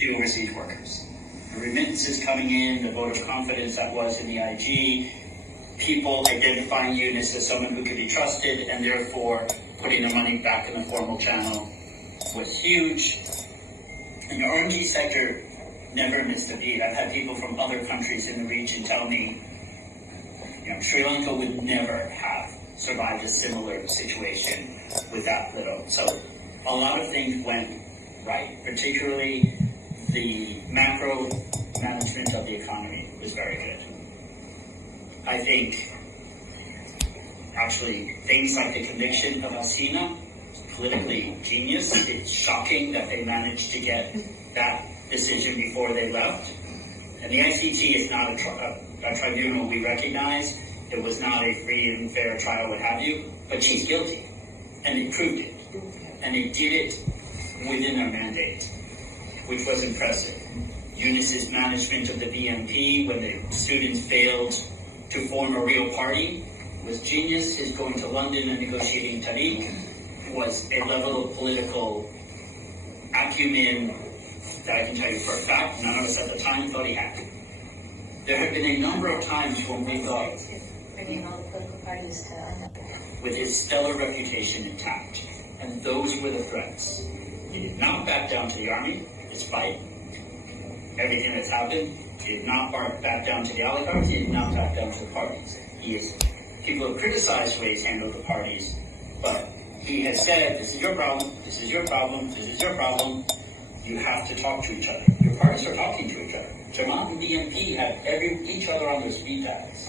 the overseas workers. The remittances coming in, the vote of confidence that was in the IG, people identifying Yunus as someone who could be trusted, and therefore putting their money back in the formal channel was huge. And the RMG sector never missed a beat. I've had people from other countries in the region tell me, Sri Lanka would never have survived a similar situation with that little. So a lot of things went right, particularly the macro management of the economy was very good. I think actually things like the conviction of Hasina is politically genius. It's shocking that they managed to get that decision before they left. And the ICT is not a tribunal we recognize. It was not a free and fair trial, what have you, but she's guilty. And they proved it. And they did it within their mandate, which was impressive. Yunus's management of the BNP when the students failed to form a real party was genius. His going to London and negotiating Tariq was a level of political acumen that I can tell you for a fact none of us at the time thought he had. There have been a number of times when we thought, with his stellar reputation intact, and those were the threats. He did not back down to the army, despite everything that's happened. He did not back down to the oligarchs. He did not back down to the parties. People have criticized the way he's handled the parties, but he has said, this is your problem, this is your problem, this is your problem. You have to talk to each other. Your parties are talking to each other. Jamaat and BNP have each other on their speed dials.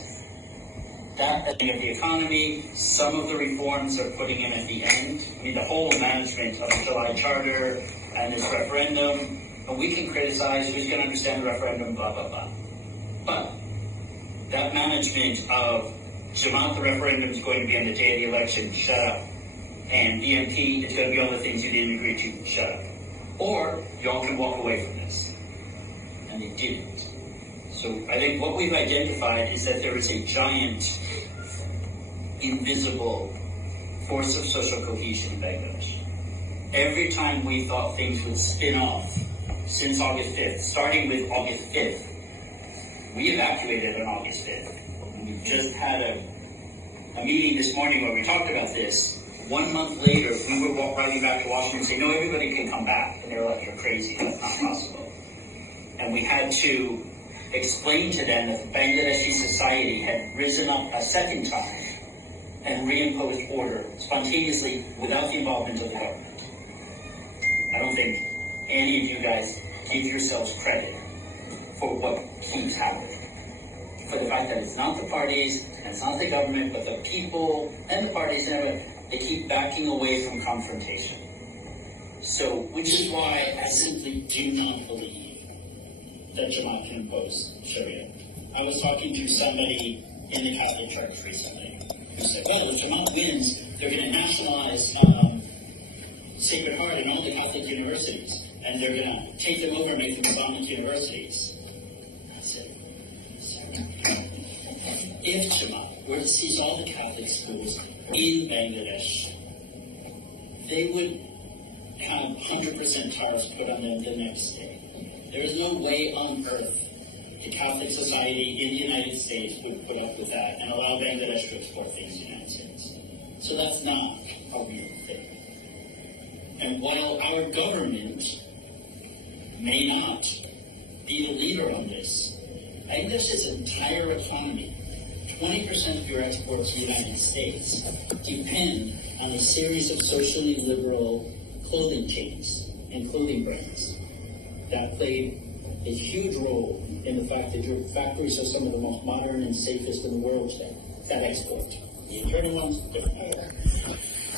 That thing of the economy, some of the reforms are putting him at the end. I mean, the whole management of the July Charter and this referendum, and we can criticize who's going to understand the referendum, blah, blah, blah. But that management of Jamaat, the referendum is going to be on the day of the election, shut up. And BNP, it's going to be all the things you didn't agree to, shut up. Or y'all can walk away from this. And they didn't. So I think what we've identified is that there is a giant, invisible force of social cohesion in Bangladesh. Every time we thought things would spin off since August 5th, starting with August 5th, we evacuated on August 5th. We just had a meeting this morning where we talked about this. 1 month later, we were riding back to Washington saying, no, everybody can come back. And they were like, you're crazy, that's not possible. And we had to explain to them that the Bangladeshi society had risen up a second time and reimposed order spontaneously without the involvement of the government. I don't think any of you guys give yourselves credit for what keeps happening. For the fact that it's not the parties, and it's not the government, but the people and the parties and everything. They keep backing away from confrontation. So, which is why I simply do not believe that Jamaat can impose Sharia. I was talking to somebody in the Catholic Church recently who said, well, if Jamaat wins, they're going to nationalize Sacred Heart and all the Catholic universities, and they're going to take them over and make them Islamic universities. I said, if Jamaat were to seize all the Catholic schools in Bangladesh, they would have 100% tariffs put on them the next day. There is no way on earth the Catholic society in the United States would put up with that and allow Bangladesh to export things to the United States. So that's not a real thing. And while our government may not be the leader on this, Bangladesh's entire economy, 20% of your exports to the United States, depend on a series of socially liberal clothing chains and clothing brands that played a huge role in the fact that your factories are some of the most modern and safest in the world today that export. The internal ones, different.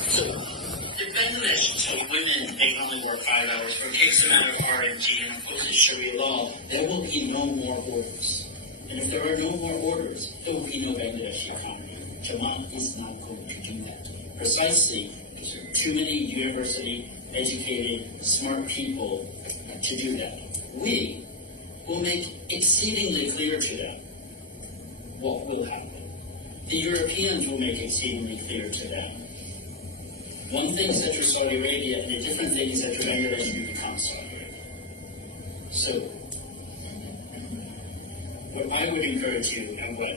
So, if Bangladesh tell women they can only work 5 hours or takes them out of RMG and imposes Sharia law, there will be no more orders. And if there are no more orders, there will be no Bangladeshi economy. Jamaat is not going to do that. Precisely because there are too many university-educated, smart people to do that. We will make exceedingly clear to them what will happen. The Europeans will make exceedingly clear to them. One thing is that you're Saudi Arabia, and a different thing is that you're Bangladesh and you become Saudi Arabia. So, what I would encourage you, and what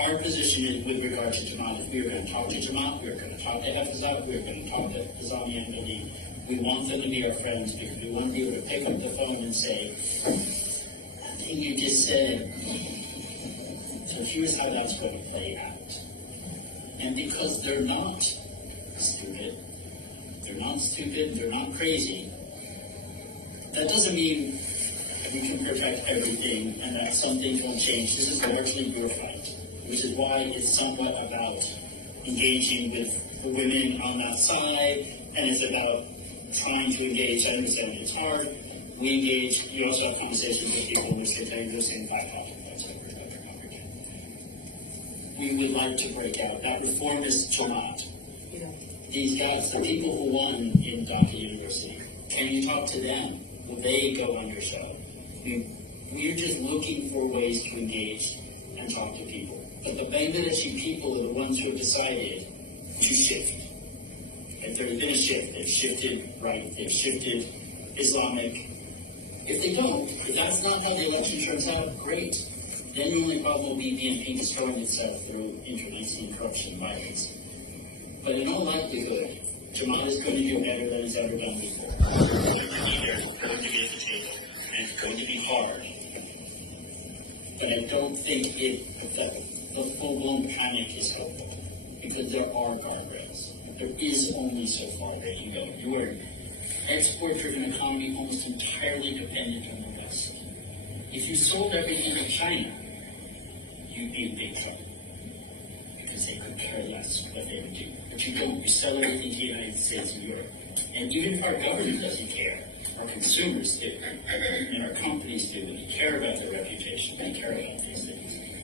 our position is with regard to Jamaat, if we are going to talk to Jamaat, we are going to talk to Hafizat, we are going to talk to Islami and Bali. We want them to be our friends because we want to be able to pick up the phone and say, I think you just said, so here's how that's going to play out. And because they're not stupid, they're not crazy, that doesn't mean we can protect everything and that some things won't change. This is largely your fight, which is why it's somewhat about engaging with the women on that side, and it's about trying to engage. I understand it's hard. We engage. You also have conversations with people in which they tell you those same back that's over and over again. We would like to break out. That reformist Jamaat. These guys, the people who won in Dhaka University, can you talk to them? Will they go on your show? We're just looking for ways to engage and talk to people. But the Bangladeshi people are the ones who have decided to shift. If there's been a shift, they've shifted right, they've shifted Islamic. If they don't, if that's not how the election turns out, great. Then the only problem will be BNP destroying itself through internecine corruption and violence. But in all likelihood, Jamaat is going to do better than it's ever done before. They're going to be at the table, and it's going to be hard. But I don't think the full-blown panic is helpful, because there are guardrails. There is only so far that you go. You are an export-driven economy almost entirely dependent on the West. If you sold everything to China, you'd be in big trouble, because they could care less what they would do. But you don't. You sell everything to the United States and Europe. And even if our government doesn't care, our consumers do, and our companies do, and they care about their reputation, they care about these things.